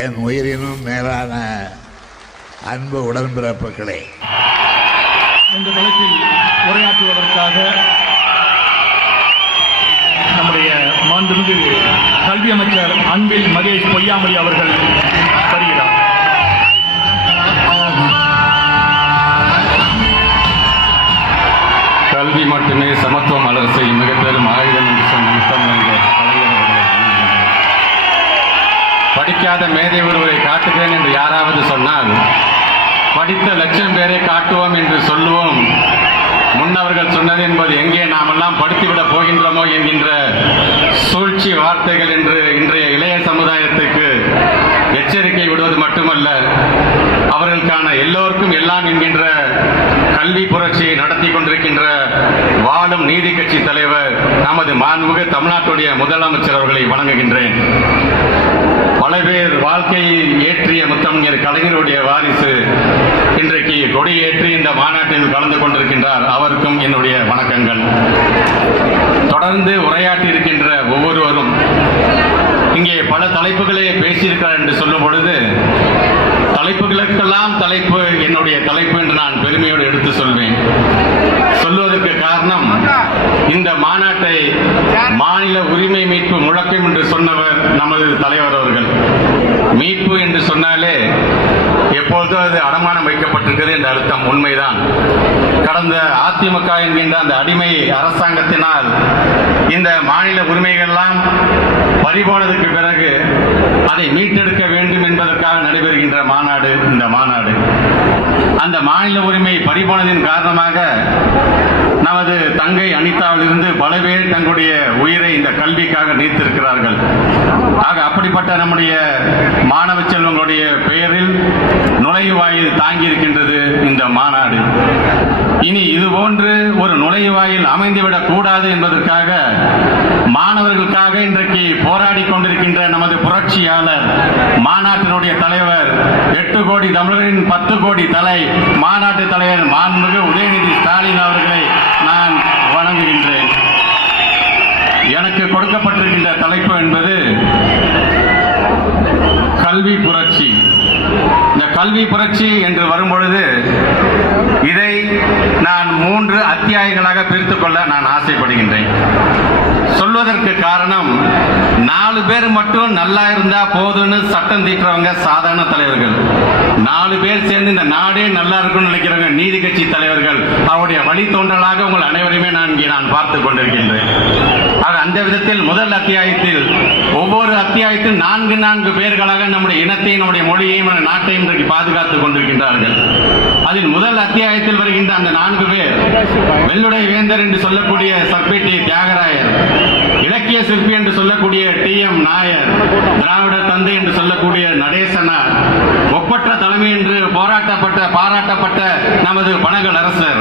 என் உயிரினும் மேலான அன்பு உடன்பிறப்புகளே, இந்த தலைப்பில் உரையாற்றுவதற்காக நம்முடைய மாண்புமிகு கல்வி அமைச்சர் அன்பில் மகேஷ் பொய்யாமொழி அவர்கள் வருகிறார். கல்வி மட்டுமே சமத்துவம் மலர் செய்யும் மிக பெரும் ஆயுதம் என்று சொன்ன முத்தமிழர் கலைஞர் அவர்களை படிக்காத மேதை ஒருவரை காட்டுகிறேன் என்று யாராவது சொன்னால் படித்த லட்சம் பேரை காட்டுவோம் என்று சொல்லுவோம். முன்னவர்கள் சொன்னது என்பது எங்கே நாமெல்லாம் படித்துவிடப் போகின்றோமோ என்கின்ற சூழ்ச்சி வார்த்தைகள் என்று இன்றைய இளைய சமுதாயத்துக்கு எச்சரிக்கை விடுவது மட்டுமல்ல, அவர்களுக்கான எல்லோருக்கும் எல்லாம் என்கின்ற கல்வி புரட்சியை நடத்தி கொண்டிருக்கின்ற வாழும் நீதி கட்சி தலைவர் நமது மாண்புமிகு தமிழ்நாட்டுடைய முதலமைச்சர் அவர்களை வணங்குகின்றேன். பல பேர் வாழ்க்கையை ஏற்றிய முத்தமிழர் கலைஞருடைய வாரிசு இன்றைக்கு கொடியேற்றி இந்த மாநாட்டில் கலந்து கொண்டிருக்கின்றார். அவருக்கும் என்னுடைய வணக்கங்கள். தொடர்ந்து உரையாற்றி இருக்கின்ற ஒவ்வொருவரும் இங்கே பல தலைப்புகளை பேசியிருக்கிறார் என்று சொல்லும் பொழுது, தலைப்புகளுக்கெல்லாம் தலைப்பு என்னுடைய தலைப்பு என்று நான் பெருமையோடு எடுத்து சொல்வேன். சொல்வதற்கு காரணம், இந்த மாநாட்டை மாநில உரிமை மீட்பு முழக்கம் என்று சொன்னவர் நமது தலைவர் அவர்கள். மீட்பு என்று சொன்னாலே எப்பொழுதும் அது அடமானம் வைக்கப்பட்டிருக்கிறது என்ற அர்த்தம். உண்மைதான். கடந்த அதிமுக என்கின்ற அந்த அடிமை அரசாங்கத்தினால் இந்த மாநில உரிமைகள்லாம் பறிபோனதுக்கு பிறகு அதை மீட்டெடுக்க வேண்டும் என்பதற்காக நடைபெறுகின்ற மாநாடு இந்த மாநாடு. அந்த மாநில உரிமை பறிபோனதின் காரணமாக நமது தங்கை அனிதாவிலிருந்து பல பேர் தங்களுடைய உயிரை இந்த கல்விக்காக நீத்திருக்கிறார்கள். ஆக அப்படிப்பட்ட நம்முடைய மாணவ செல்வங்களுடைய பெயரில் நுழைவாயில் தாங்கி இருக்கின்றது இந்த மாநாடு. இனி இதுபோன்று ஒரு நுழைவாயில் அமைந்துவிடக் கூடாது என்பதற்காக மாணவர்களுக்காக இன்றைக்கு போராடி கொண்டிருக்கின்ற நமது புரட்சியாளர் மாநாட்டினுடைய தலைவர் 8 கோடி தமிழரின் 10 கோடி தலை மாநாட்டு தலைவர் மாண்புமிகு உதயநிதி ஸ்டாலின் அவர்களை நான் வணங்குகின்றேன். எனக்கு கொடுக்கப்பட்டிருக்கின்ற தலைப்பு என்பது கல்வி புரட்சி. இந்த கல்வி புரட்சி என்று வரும்பொழுது இதை நான் 3 அத்தியாயங்களாக பிரித்துக் கொள்ள நான் ஆசைப்படுகின்றேன். சொல்வதற்கு காரணம், 4 பேர் மட்டும் நல்லா இருந்தா போதும்னு சட்டம் தீட்டுறவங்க சாதாரண தலைவர்கள். 4 பேர் சேர்ந்து இந்த நாடே நல்லா இருக்கும்னு நினைக்கிறவங்க நீதி கட்சி தலைவர்கள். அவருடைய வழித்தோன்றலாக உங்கள் அனைவரையுமே நான் இங்கே பார்த்துக் கொண்டிருக்கின்றேன். ஆக அந்த விதத்தில் முதல் அத்தியாயத்தில் ஒவ்வொரு அத்தியாயத்தில் 4 பேர்களாக நம்முடைய இனத்தையும் நம்முடைய மொழியையும் நாட்டையும் இன்றைக்கு பாதுகாத்துக் கொண்டிருக்கின்றார்கள். அதில் முதல் அத்தியாயத்தில் வருகின்ற அந்த 4 பேர், வெள்ளுடை வேந்தர் என்று சொல்லக்கூடிய சர்பிடி தியாகராயர், இலக்கிய சிற்பி என்று சொல்லக்கூடிய TM நாயர், திராவிட தந்தை என்று சொல்லக்கூடிய நடேசனார், ஒப்பற்ற தலைமை என்று பாராட்டப்பட்ட நமது பனகல் அரசர்.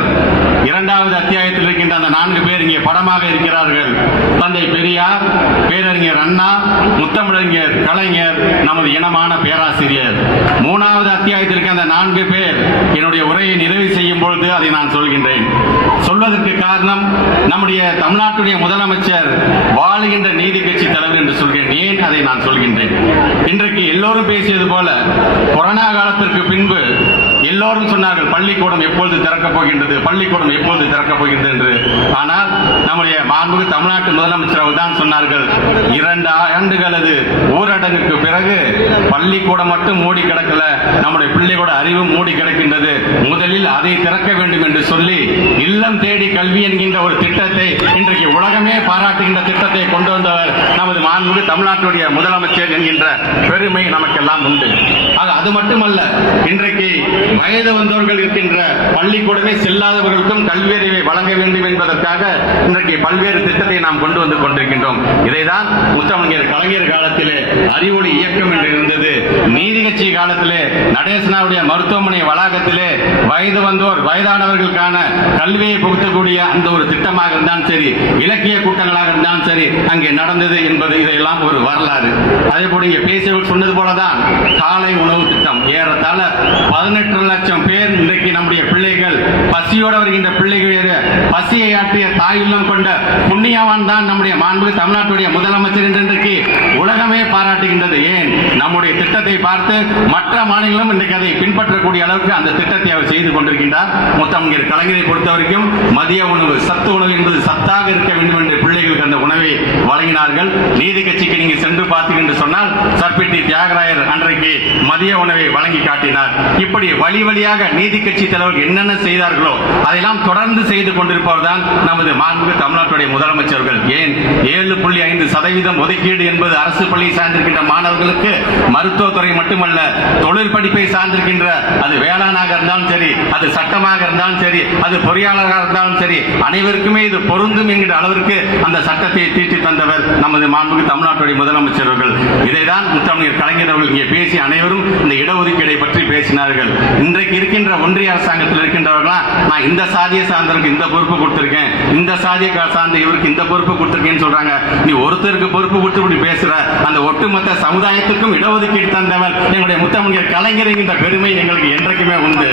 2வது அத்தியாயத்தில் இருக்கின்ற அந்த 4 பேர் இங்கே படமாக இருக்கிறார்கள். தந்தை பெரியார், பேரறிஞர் அண்ணா, முத்தமிழறிஞர் கலைஞர், நமது இனமான பேராசிரியர். 3வது அத்தியாயத்தில் இருக்க அந்த 4 பேர் என்னுடைய உரையை நிறைவு செய்யும் பொழுது அதை நான் சொல்கின்றேன். சொல்வதற்கு காரணம், நம்முடைய தமிழ்நாட்டுடைய முதலமைச்சர் வாழுகின்ற நீதி கட்சி தலைவர் என்று சொல்கிறேன். ஏன் அதை நான் சொல்கின்றேன்? இன்றைக்கு எல்லோரும் பேசியது போல கொரோனா காலத்திற்கு பின்பு எல்லோரும் சொன்னார்கள், பள்ளிக்கூடம் எப்பொழுது திறக்கப் போகின்றது, பள்ளிக்கூடம் எப்பொழுது திறக்கப் போகின்றது என்று. ஆனால் நம்முடைய மாண்புமிகு தமிழ்நாட்டு முதலமைச்சர் அவர்கள் தான் சொன்னார்கள், 2 ஆண்டுகளது ஊரடங்குக்கு பிறகு பள்ளிக்கூடம் மட்டும் மூடி கிடக்கல, நம்முடைய பிள்ளைகளோட அறிவு மூடி கிடக்கின்றது, முதலில் அதை திறக்க வேண்டும் என்று சொல்லி இல்லம் தேடி கல்வி என்கின்ற ஒரு திட்டத்தை, இன்றைக்கு உலகமே பாராட்டுகின்ற திட்டத்தை கொண்டு வந்தவர் நமது மாண்புமிகு தமிழ்நாட்டுடைய முதலமைச்சர் என்கின்ற பெருமை நமக்கெல்லாம் உண்டு. ஆக அது மட்டுமல்ல, இன்றைக்கு வயது வந்தோர்கள் இருக்கின்ற பள்ளிக்கூடமே செல்லாதவர்களுக்கும் கல்வி அறிவை வழங்க வேண்டும் என்பதற்காக இன்றைக்கு பல்வேறு திட்டத்தை நாம் கொண்டு வந்து கொண்டிருக்கின்றோம். இதைதான் முத்தமிழர் கலைஞர் காலத்திலே அறிவொளி இயக்கம் என்று இருந்தது. நீதி கட்சி காலத்திலே நடேசனாவுடைய மருத்துவமனை வளாகத்திலே வயது வந்தோர் வயதானவர்களுக்கான கல்வியை புகுத்தக்கூடிய அந்த ஒரு திட்டமாக இருந்தாலும் சரி, இலக்கிய கூட்டங்களாக இருந்தாலும் சரி, அங்கே நடந்தது என்பது இதையெல்லாம் ஒரு வரலாறு. அதே போல பேசியவர் சொன்னது போலதான் காலை உணவு திட்டம் ஏறத்தாழ 18 லட்சம் பேர் இன்றைக்கு நம்முடைய பிள்ளைகள் பசியோடு வருகின்ற பிள்ளைகள் பசியை ஆற்றிய தாயுள்ளம் கொண்ட புண்ணியவான் தான் நம்முடைய மாண்புமிகு தமிழ்நாட்டுடைய முதலமைச்சர் என்று இன்றைக்கு உலகமே பாராட்டுகின்றது. ஏன் நம்முடைய திட்டத்தை பார்த்து மற்ற மாநிலங்களும் இன்றைக்கு அதை பின்பற்றக்கூடிய அளவுக்கு அந்த திட்டத்தை அவர் செய்து கொண்டிருக்கின்றார். முத்தமிழர் கலைஞரை பொறுத்தவரைக்கும் மதிய உணவு சத்து உணவு என்பது சத்தாக இருக்க வேண்டும் என்று பிள்ளைகளுக்கு அந்த உணவை வழங்கினார்கள். நீதி கட்சிக்கு நீங்க சென்று பார்த்தீர்கள் என்று சொன்னால் சர்பிட்டி தியாகராயர் அன்றைக்கு மதிய உணவை வழங்கி காட்டினார். இப்படி வழி வழியாக நீதி கட்சி தலைவர்கள் என்னென்ன செய்தார்களோ அதையெல்லாம் தொடர்ந்து செய்து கொண்டிருப்பவர் தான் நமது மாண்புமிகு தமிழ்நாட்டுடைய முதலமைச்சர்கள். ஏன் 7.5% ஒதுக்கீடு என்பது அரசு பள்ளியை சார்ந்திருக்கின்ற மாணவர்களுக்கு மருத்துவத்துறை மட்டுமல்ல, தொழில் படிப்பை சார்ந்திருக்கின்ற அது வேளாணாக இருந்தாலும் சரி, அது சட்டமாக இருந்தாலும் சரி, அது பொறியாளராக இருந்தாலும் சரி, அனைவருக்குமே இது பொருந்தும் என்கிற அளவிற்கு அந்த சட்டத்தை தீட்டி தந்தவர் நமது மாண்புமிகு தமிழ்நாட்டுடைய முதலமைச்சர்கள். இதைதான் முத்தமிழர் கலைஞர் அவர்கள் இங்கே பேசி அனைவரும் இந்த இடஒதுக்கீடை பற்றி பேசினார்கள். இன்றைக்கு இருக்கின்ற ஒன்றிய அரசாங்கத்தில் இருக்கின்றவர்களா நான் இந்த சாதியை சார்ந்தவருக்கு இந்த பொறுப்பு கொடுத்திருக்கேன், இந்த சாதியை சார்ந்த இவருக்கு இந்த பொறுப்பு கொடுத்திருக்கேன்னு சொல்றாங்க. நீ ஒருத்தருக்கு பொறுப்பு கொடுத்து பேசுற அந்த ஒட்டுமொத்த சமுதாயத்துக்கும் இடஒதுக்கீடு தந்தவர் எங்களுடைய முத்தமிழர் கலைஞர் என்கின்ற பெருமை எங்களுக்கு என்றைக்குமே உண்டு.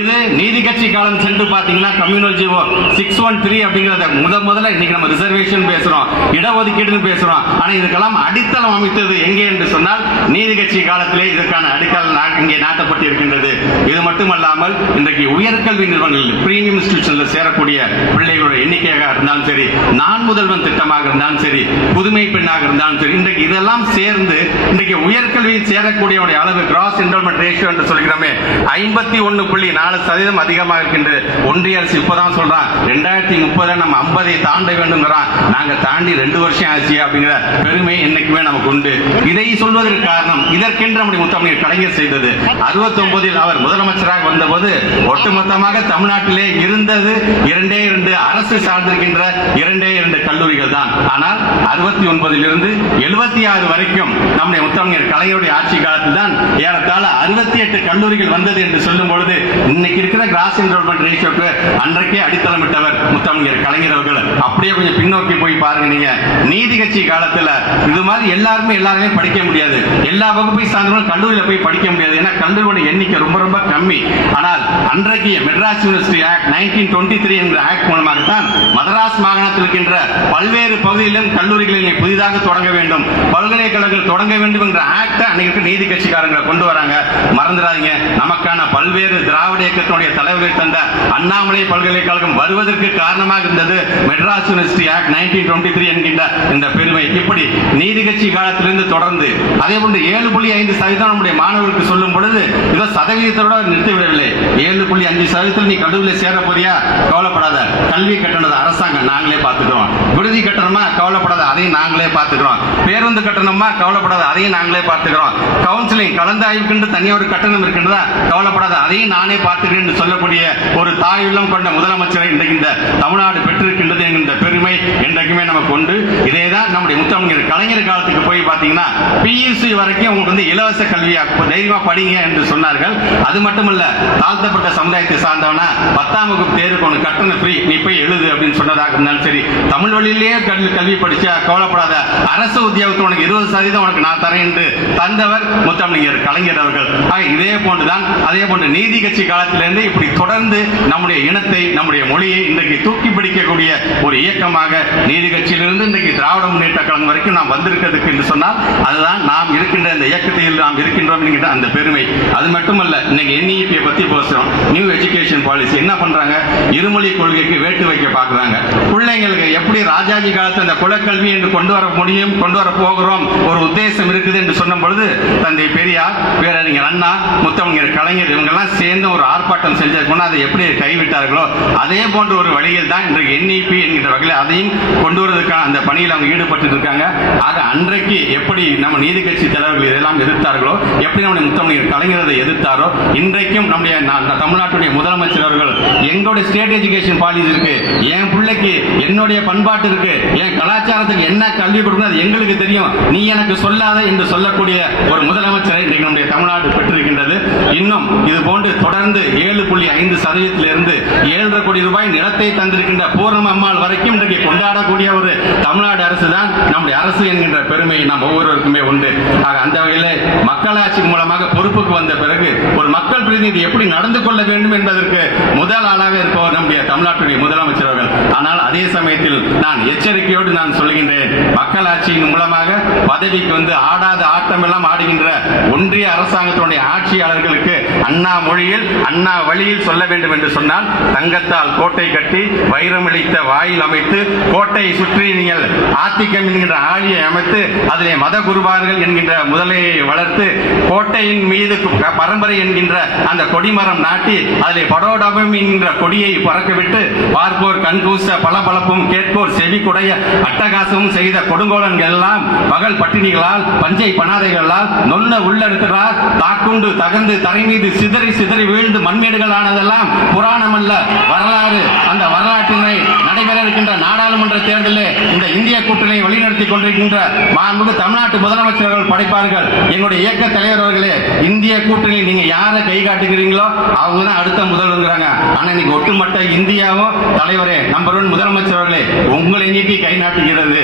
இது நீதி கட்சி காலம் சென்று பாத்தீங்கன்னா கம்யூனல் ஜீவோ 613 அப்படிங்கறத முதல்ல இன்னைக்கு நம்ம ரிசர்வேஷன் பேசுறோம், இடஒதுக்கீடு பேசுறோம். ஆனா இதுக்கெல்லாம் அடித்தளம் அமைத்தது எங்கே என்று சொன்னால் நீதி கட்சி காலத்திலே இதற்கான அடித்தளம் இங்கே நாட்டப்பட்டு இருக்கின்றது. இது மட்டுமல்லாமல் இன்றைக்கு உயர்கல்வி நிறுவனங்கள் பிரீமியம் இன்ஸ்டிடியூஷன்ல சேரக்கூடிய பிள்ளைகளுடைய எண்ணிக்கையாக இருந்தாலும் சரி, நான் முதல்வன் திட்டமாக இருந்தாலும் சரி, புதுமை பெண்ணாக இருந்தாலும் சரி, இன்றைக்கு இதெல்லாம் சேர்ந்து இன்றைக்கு உயர்கல்வியில் சேரக்கூடிய அளவு கிராஸ் என்ரோல்மெண்ட் ரேஷியோ என்று சொல்கிறோமே 51.4% அதிகமாக இருக்கின்றது. ஒன்றிய அரசு இப்பதான் சொல்றான் 2030 நம்ம 50 தாண்ட வேண்டும்ங்கிறான். நாங்க தாண்டி 2 வருஷம் ஆச்சு அப்படிங்கிற பெருமை என்னைக்குமே நமக்கு உண்டு. இதை சொல்வதற்கு காரணம் இதற்கென்று நம்முடைய முத்தமிழர் கலைஞர் செய்தது. 69 அவர் முதலமைச்சராக வந்தபோது ஒட்டுமொத்தமாக தமிழ்நாட்டிலே இருந்தது 2 அரசு சார்ந்திருக்கின்ற 2 கல்லூரிகள் தான். ஆனால் 69 இருந்து 76 வரைக்கும் நம்முடைய முத்தமிழர் கலைஞருடைய ஆட்சி காலத்தில் தான் ஏறத்தாழ 68 கல்லூரிகள் வந்தது என்று சொல்லும் பொழுது இன்னைக்கு இருக்கிற கிராஸ் என்ரோல்மெண்ட் ரேஷியோக்கு அன்றைக்கே அடித்தளமிட்டவர் முத்தமிழர் கலைஞர் அவர்கள். அப்படியே கொஞ்சம் பின்னோக்கி போய் பாருங்க. நீங்க நீதி கட்சி காலத்துல இது மாதிரி எல்லாருமே படிக்க முடியாது, எல்லா வகுப்பை சார்ந்தவர்களும் கல்லூரியில் போய் படிக்க முடியாது. ஏன்னா கல்லூரியோட எண்ணிக்கை ரொம்ப ரொம்ப கம்மி. ஆனால் அன்றைக்கு மெட்ராஸ் யூனிவர்சிட்டி ஆக்ட் 1923 என்ற ஆக்ட் மூலமாக தான் மதராஸ் மாகாணத்தில் இருக்கின்ற பல்வேறு பகுதிகளிலும் கல்லூரிகளில் புதிதாக தொடங்க வேண்டும், பல்கலைக்கழகங்கள் தொடங்க வேண்டும் என்ற ஆக்ட் அன்னைக்கு நீதி கட்சிக்காரங்களை கொண்டு வராங்க. மறந்துடாதீங்க, நமக்கான பல்வேறு திராவிட இயக்கத்தினுடைய தலைவர்கள் தந்த அண்ணாமலை பல்கலைக்கழகம் வருவதற்கு காரணமாக இருந்தது மெட்ராஸ் யூனிவர்சிட்டி ஆக்ட் 1923 என்கின்ற இந்த பெருமை. இப்படி நீதி கட்சி காலத்திலிருந்து தொடர்ந்து அதே போன்று 7.5% நம்முடைய மாணவர்களுக்கு சொல்லும் பொழுது இதோ சதவீதத்தோட நிறுத்திவிடவில்லை. 7.5% நீ கல்லூரியில் சேர போறியா, கவலைப்படாத, கல்வி கட்டணத்தை அரசாங்கம் நாங்களே பார்த்துக்கிறோம், விடுதி கட்டணமா கவலைப்படாத, அதையும் நாங்களே பார்த்துக்கிறோம், பேருந்து கட்டணமா கவலைப்படாத, அதையும் நாங்களே பார்த்துக்கிறோம், கவுன்சிலிங் கலந்தாய்வுக்கு தனியாக ஒரு கட்டணம் இருக்கின்றதா கவலைப்படாத, அதையும் நானே பார்த்துக்கிறேன் என்று சொல்லக்கூடிய ஒரு தாயுள்ளம் கொண்ட முதலமைச்சரை இன்றைக்கு இந்த தமிழ்நாடு பெற்றிருக்கின்றது என்கின்ற பெருமை என்றைக்குமே நமக்கு உண்டு. இதேதான் நம்முடைய முத்தமிழர் கலைஞர் காலத்துக்கு போய் பார்த்தீங்கன்னா PUC வரைக்கும் உங்களுக்கு இலவச கல்வியா தைரியமா படிங்க என்று சொன்னார்கள். அது மட்டுமல்ல, தாழ்த்தப்பட்ட சமுதாயத்தை சார்ந்தவனா 10ஆம் வகுப்பு தேர்வுக்கு உனக்கு கட்டணம் ஃப்ரீ, நீ போய் எழுது அப்படின்னு சொன்னதாக இருந்தாலும் சரி, தமிழ் வழியிலேயே கல்வி படிச்சா கவலைப்படாத, அரசு உத்தியோகத்தில் உனக்கு 20% உனக்கு நான் தரேன் என்று தந்தவர் முத்தமிழர் கலைஞர் அவர்கள். இதே போன்றுதான் அதே போன்று நீதி கட்சி காலத்திலிருந்து இப்படி தொடர்ந்து நம்முடைய இனத்தை நம்முடைய மொழியை இன்றைக்கு தூக்கி பிடிக்கக்கூடிய ஒரு இயக்கமாக நீதி கட்சியிலிருந்து இன்றைக்கு திராவிட முன்னேற்ற கழகம் வரைக்கும் நாம் வந்திருக்கிறதுக்கு என்று சொன்னால் அதுதான் நாம் இருக்கின்ற இந்த இயக்கத்தில் நாம் இருக்கின்றோம் என்கின்ற அந்த பெருமை. அது மட்டுமல்ல, இன்னைக்கு NEP பத்தி பேசுறோம். நியூ எஜுகேஷன் பாலிசி என்ன பண்றாங்க, இருமொழி கொள்கைக்கு வேட்டு வைக்க பாக்குறாங்க. பிள்ளைங்களுக்கு எப்படி ராஜாஜி காலத்தில் அந்த குலக்கல்வி என்று கொண்டு வர முடியும், கொண்டு வர போகிறோம் ஒரு உத்தேசம் இருக்குது என்று சொன்ன பொழுது தந்தை பெரியார், பேரறிஞர் அண்ணா, முத்தமிழர் கலைஞர் இவங்கெல்லாம் சேர்ந்து ஒரு ஆர்ப்பாட்டம் செஞ்சதுக்கு அதை எப்படி கைவிட்டார்களோ அதே போன்ற ஒரு வழியில் தான் இன்றைக்கு NEP என்கின்ற வகையில் அதையும் கொண்டு வருவதற்கான அந்த பணியில் அவங்க ஈடுபட்டு இருக்காங்க. ஆக அன்றைக்கு எப்படி நம்ம நீதி கட்சி தலைவர்கள் இதெல்லாம் எதிர்த்தார்களோ, எப்படி நம்முடைய முத்தமிழர் கலைஞரை எதிர்த்தாரோ, இன்றைக்கும் நம்முடைய தமிழ்நாட்டுடைய முதலமைச்சர் அவர்கள் எங்களுடைய ஸ்டேட் எஜுகேஷன் பாலிசி இருக்கு, என் பிள்ளைக்கு என்னுடைய பண்பாட்டு இருக்கு, என் கலாச்சாரத்துக்கு என்ன கல்வி கொடுக்கணும் அது எங்களுக்கு தெரியும், நீ எனக்கு சொல்லாத என்று சொல்லக்கூடிய ஒரு முதலமைச்சரை இன்றைக்கு நம்முடைய தமிழ்நாடு பெற்றிருக்கின்றது. இன்னும் இது போன்று தொடர்ந்து 7 4.5%-இருந்து 7.5 கோடி ரூபாய் நிலத்தை தந்திருக்கின்ற பூர்ணம் அம்மாள் வரைக்கும் இன்றைக்கு கொண்டாடக்கூடிய ஒரு தமிழ்நாடு அரசு தான் நம்முடைய அரசு என்கின்ற பெருமை நாம் ஒவ்வொருவருக்குமே உண்டு. ஆக அந்த வகையில் மக்களாட்சி மூலமாக பொறுப்புக்கு வந்த பிறகு ஒரு மக்கள் பிரதிநிதி எப்படி நடந்து கொள்ள வேண்டும் என்பதற்கு முதல் ஆளாக இருப்பவர் நம்முடைய தமிழ்நாட்டுடைய முதலமைச்சர் அவர்கள். ஆனால் அதே சமயத்தில் நான் எச்சரிக்கையோடு நான் சொல்கின்றேன், மக்களாட்சியின் மூலமாக பதவிக்கு வந்து ஆடாத ஆட்டம் எல்லாம் ஆடுகின்ற ஒன்றிய அரசாங்கத்தினுடைய ஆட்சியாளர்களுக்கு அண்ணா மொழியில் அண்ணா வழியில் சொல்ல வேண்டும் என்று சொன்னால், தங்கத்தால் கோட்டை கட்டி வைரமளித்த வாயில் அமைத்து கோட்டையை சுற்றி நீங்கள் ஆத்திகம் என்கின்ற ஆழியை அமைத்து அதிலே மத குருபார்கள் என்கின்ற முதலையை வளர்த்து கோட்டையின் மீது பரம்பரை என்கின்ற அந்த கொடிமரம் நாட்டி அதிலே படோடபம் என்கின்ற கொடியை பறக்கவிட்டு பார்ப்போர் கண்கூச பளபளப்பும் கேட்போர் செவி குடைய அட்டகாசமும் செய்த கொடுங்கோலன்கள் எல்லாம் பகல் பட்டினிகளால் பஞ்சை பணாதைகளால் நொன்ன உள்ளெடுக்கிறார் தாக்குண்டு தகர்ந்து தரை மீது சிதறி சிதறி வீழ்ந்து மண்மேடுகள் ஆனதெல்லாம் புராணம் அல்ல, வரலாறு. அந்த வரலாற்றினை நடைபெற இருக்கின்ற நாடாளுமன்ற தேர்தலில் இந்த இந்திய கூட்டணியை வழிநடத்தி கொண்டிருக்கின்ற மாண்புமிகு தமிழ்நாட்டு முதலமைச்சர்கள் படைப்பார்கள். எங்களுடைய இயக்க தலைவர் அவர்களே, இந்திய கூட்டணியில் நீங்க யாரை கை காட்டுகிறீங்களோ அவங்க தான் அடுத்த முதல்வர்ங்கிறாங்க. ஆனா இன்னைக்கு ஒட்டுமொத்த இந்தியாவும் தலைவரே நம்பர் 1 முதலமைச்சர் அவர்களே உங்களை நீக்கி கை நாட்டுகிறது.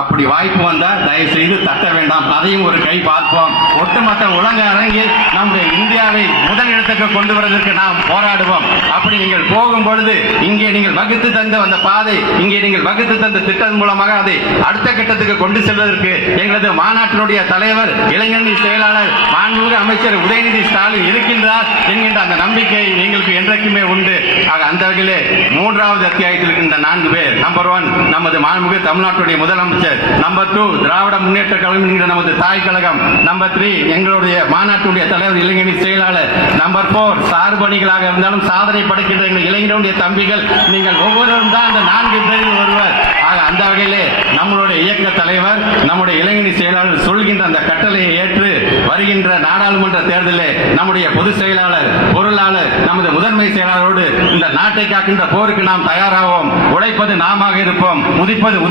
அப்படி வாய்ப்பு வந்தா தயவு செய்து தட்ட வேண்டாம், அதையும் ஒரு கை பார்ப்போம். ஒட்டுமொத்த உலக அரங்கில் நம்முடைய இந்தியாவை முதலிடத்துக்கு கொண்டு வருவதற்கு நாம் போராடுவோம். அப்படி நீங்கள் போகும் பொழுது இங்கே நீங்கள் வகுத்து தந்த அந்த பாதை, இங்கே நீங்கள் வகுத்து தந்த திட்டம் மூலமாக அதை அடுத்த கட்டத்துக்கு கொண்டு செல்வதற்கு எங்களது மாநாட்டினுடைய தலைவர் இளைஞரணி செயலாளர் மாண்புமிகு அமைச்சர் உதயநிதி ஸ்டாலின் இருக்கின்றார் என்கின்ற அந்த நம்பிக்கை எங்களுக்கு என்றைக்குமே உண்டு. ஆக அந்த வகையிலே 3வது அத்தியாயத்தில் இருக்கின்ற 4 பேர், நம்பர் 1 நமது மாண்புமிகு தமிழ்நாட்டுடைய முதலமைச்சர், நம்பர் 2 திராவிட முன்னேற்ற கழகம் என்கிற நமது தாய் கழகம், நம்பர் 3 எங்களுடைய மாநாட்டுடைய தலைவர் இளைஞரணி செயலாளர், நம்பர் 4 சார்பணிகளாக இருந்தாலும் சாதனை படைக்கின்ற எங்கள் இளைஞருடைய தம்பிகள். நீங்கள் ஒவ்வொருவரும் தான் அந்த 4 பேரில் ஒருவர். ஆக அந்த வகையிலே நம்மளுடைய இயக்க தலைவர் நம்முடைய இளைஞரணி செயலாளர் சொல்கின்ற அந்த கட்டளையை ஏற்று வருகின்ற நாடாளுமன்ற தேர்தலிலே நம்முடைய பொதுச் செயலாளர் பொருளாளர் நமது முதன்மை செயலாளரோடு இந்த நாட்டை காக்கின்ற போருக்கு நாம் தயாராவோம். உழைப்பது நாமாக இருப்போம், உதிப்பது உதய